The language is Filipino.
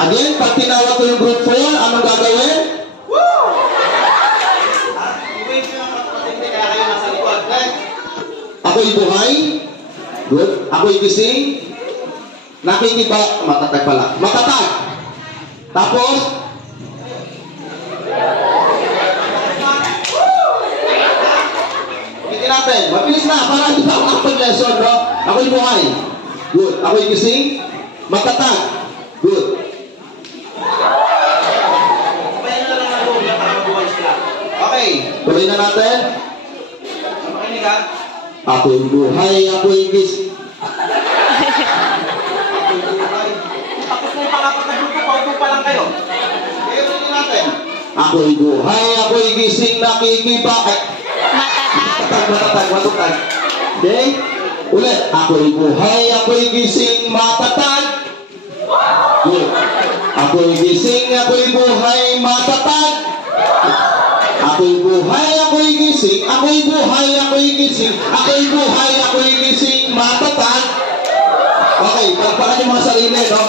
Again, pag tinawag ko yung group 4, anong gagawin? Woo! Iwin nyo ang kapatid kaya kayo nasa likod. Ako'y buhay. Good. Ako'y gising. Nakikiba. Matatag pala. Matatag. Tapos, hindi natin. Mabilis na. Para hindi pa ako nakapag-lesson, bro. Ako'y buhay. Good. Ako'y gising. Matatag. Good. Sabayan na lang ang room para mabuhay sila. Okay. Tuloy na natin. Makinig ha? Ako'y buhay. Ako'y gising. Tapos na yung pangapat na grupo, paupo pa lang kayo. Kaya tuloy natin. Ako'y buhay. Ako'y gising. Nakikiba. Matatag. Okay? Ulit. Ako'y buhay. Ako'y gising. Matatag. Good. Ako'y gising. Ako'y buhay. Matatag. Ako'y buhay. Ako'y gising. Ako'y buhay. Ako'y gising. Ako'y buhay. Ako'y gising. Matatag. Okay. Pagpakan yung mga sarili, no?